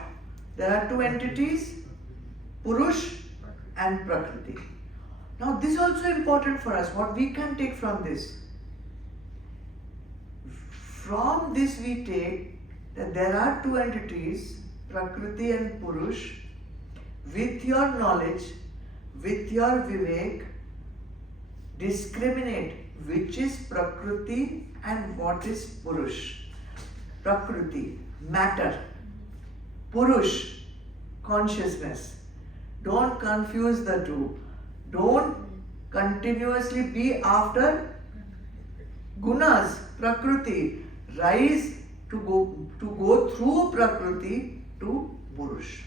There are 2 entities, Purush and Prakriti. Now this is also important for us. What we can take from this? From this we take that there are 2 entities, Prakriti and Purush. With your knowledge, with your vivek, discriminate which is Prakriti and what is Purush. Prakriti, matter. Purush, consciousness. Don't confuse the two. Don't continuously be after gunas, Prakriti. Rise to go through Prakriti to Purush.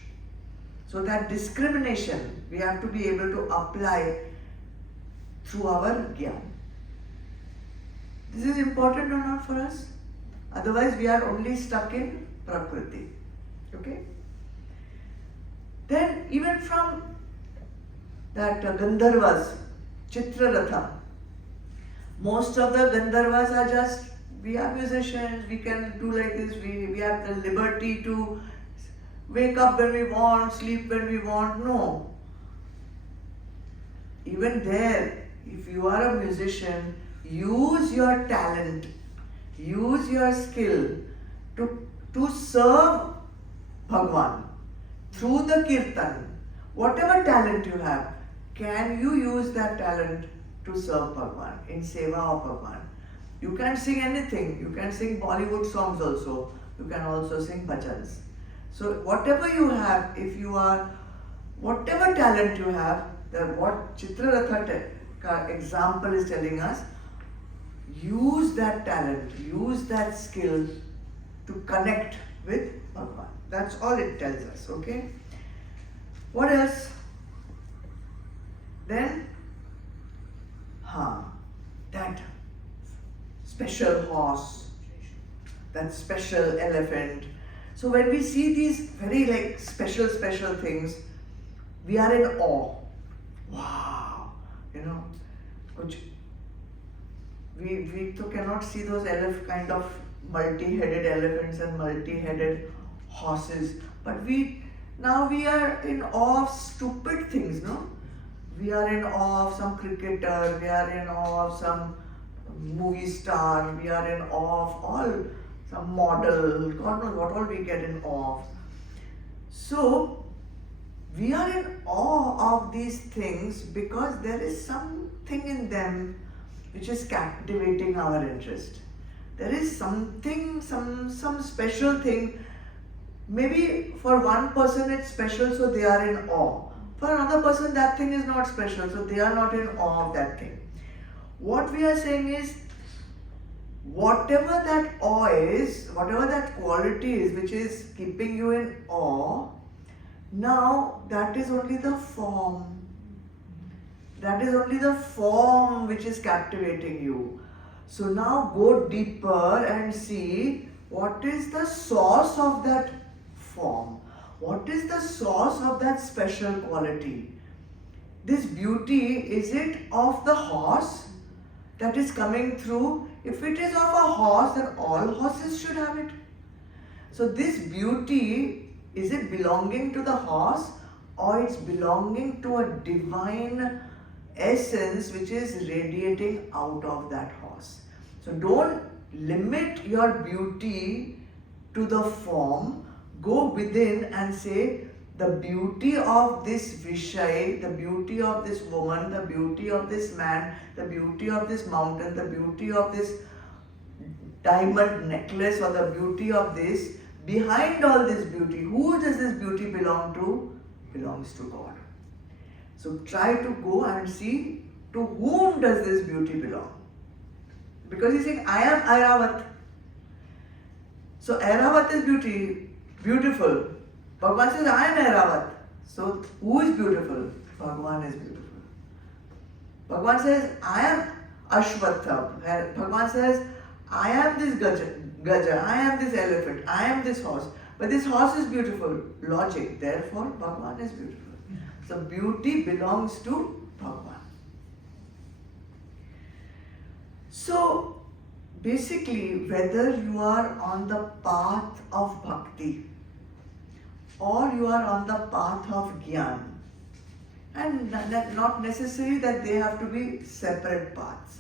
So that discrimination we have to be able to apply through our Gyan. This is important or not for us? Otherwise we are only stuck in Prakriti. Okay? Then even from that Gandharvas, Chitraratha, most of the Gandharvas are just, we are musicians, we can do like this, we have the liberty to wake up when we want, sleep when we want. No. Even there, if you are a musician, use your talent, use your skill to serve Bhagwan through the kirtan. Whatever talent you have, can you use that talent to serve Bhagwan, in seva of Bhagwan? You can sing anything. You can sing Bollywood songs also. You can also sing bhajans. So whatever you have, if you are, whatever talent you have, what Chitraratha example is telling us, use that talent, use that skill to connect with Bhagwan. That's all it tells us, okay? What else? Then, that special horse, that special elephant. So when we see these very special things, we are in awe. Wow, we cannot see those kind of multi-headed elephants and multi-headed horses, but now we are in awe of stupid things, no? We are in awe of some cricketer, we are in awe of some movie star, we are in awe of all, some model, God knows what all we get in awe of. So, we are in awe of these things because there is something in them which is captivating our interest. There is something, some special thing. Maybe for one person it's special, so they are in awe. For another person that thing is not special, so they are not in awe of that thing. What we are saying is, whatever that awe is, whatever that quality is which is keeping you in awe, now that is only the form. That is only the form which is captivating you. So now go deeper and see what is the source of that form. What is the source of that special quality? This beauty, is it of the horse that is coming through? If it is of a horse, then all horses should have it. So this beauty, is it belonging to the horse or it's belonging to a divine essence which is radiating out of that horse? So don't limit your beauty to the form. Go within and say, the beauty of this Vishay, the beauty of this woman, the beauty of this man, the beauty of this mountain, the beauty of this diamond necklace, or the beauty of this, behind all this beauty, who does this beauty belong to? Belongs to God. So try to go and see to whom does this beauty belong. Because he's saying, I am Airavat. So Airavat is beautiful. Bhagwan says, I am Airavat. So who is beautiful? Bhagwan is beautiful. Bhagwan says, I am Ashwattham. Bhagwan says, I am this Gaja, I am this elephant, I am this horse. But this horse is beautiful. Logic. Therefore, Bhagwan is beautiful. So beauty belongs to Bhagwan. So basically, whether you are on the path of bhakti or you are on the path of Gyan, and not necessary that they have to be separate paths,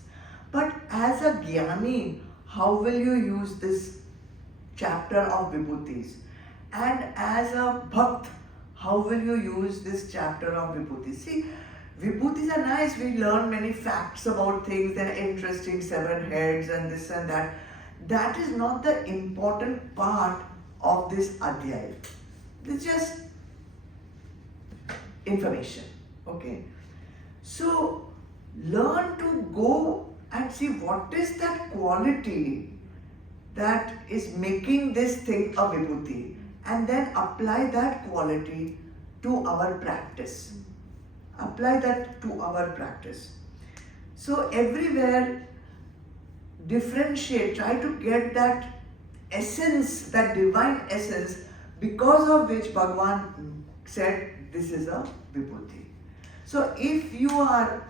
but as a Gyani, how will you use this chapter of Vibhutis? And as a Bhakt, how will you use this chapter of Vibhutis? See, Vibhutis are nice, we learn many facts about things, they're interesting, 7 heads and this and that. That is not the important part of this Adhyay. It's just information. Okay. So learn to go and see what is that quality that is making this thing a vibhuti, and then apply that quality to our practice. Apply that to our practice. So everywhere differentiate, try to get that essence, that divine essence, because of which Bhagwan said this is a vibhuti. So if you are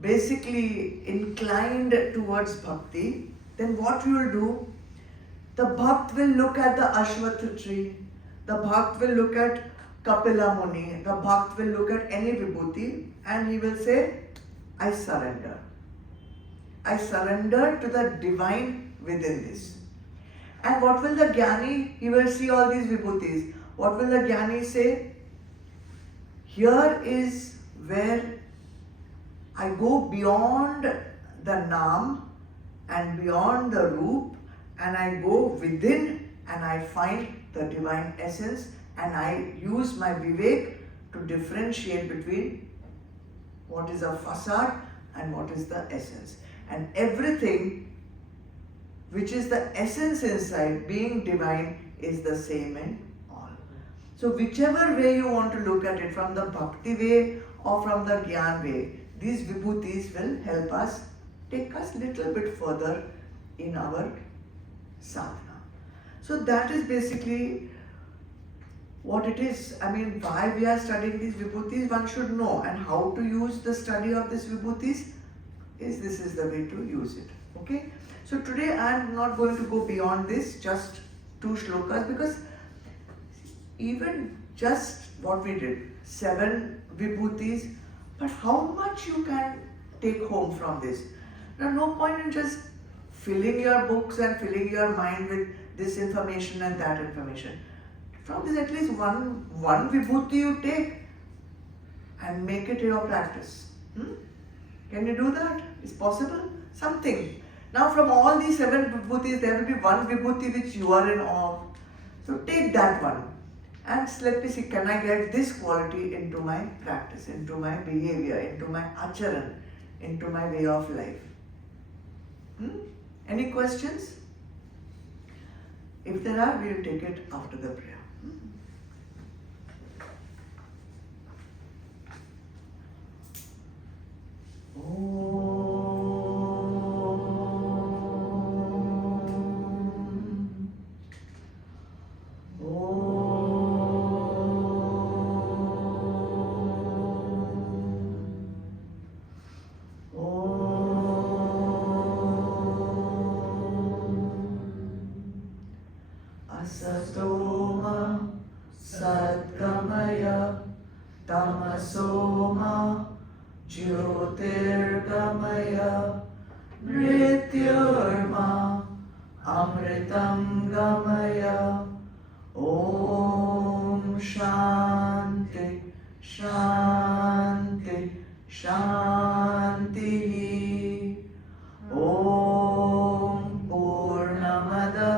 basically inclined towards bhakti, then what you will do, the bhakt will look at the Ashwatha tree, the bhakt will look at Kapila Muni, the bhakt will look at any vibhuti and he will say, I surrender. I surrender to the divine within this. And what will the Jnani, he will see all these vibhutis. What will the Jnani say? Here is where I go beyond the Naam and beyond the Roop, and I go within and I find the divine essence, and I use my Vivek to differentiate between what is a facade and what is the essence. And everything which is the essence inside, being divine, is the same in all. So whichever way you want to look at it, from the bhakti way or from the Gyan way, these vibhutis will help us, take us little bit further in our sadhana. So that is basically what it is. I mean, why we are studying these vibhutis, one should know, and how to use the study of these vibhutis is this is the way to use it. Okay? So today I am not going to go beyond this, just 2 shlokas, because even just what we did, 7 vibhutis, but how much you can take home from this. Now, no point in just filling your books and filling your mind with this information and that information. From this, at least one vibhuti you take and make it your practice. Can you do that? Is possible? Something. Now from all these 7 vibhutis, there will be one vibhuti which you are in awe of. So take that one and let me see, can I get this quality into my practice, into my behavior, into my acharan, into my way of life. Any questions? If there are, we will take it after the prayer. Asatoma Sadgamaya Tamasoma Jyotirgamaya Mrityurma Amritam Gamaya. Om Shanti Shanti Shanti. Om Purnamada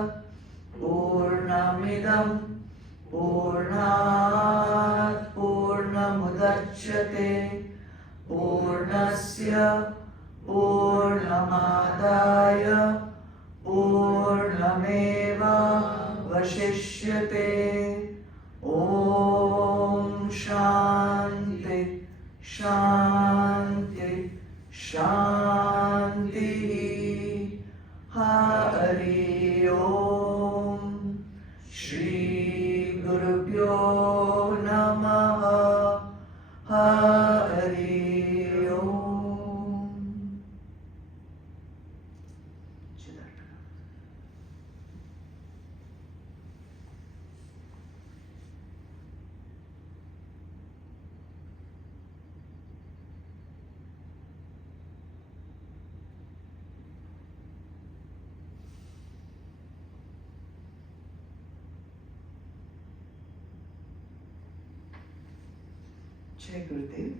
Purnamidam Purnat Purnamudachyate Purnasya Purnamadaya Purnameva Vashishyate. Om Shanti Shanti Shanti. Hari Om. Shri Gurubhyo Namaha. Hari Om. Jai Gurudev.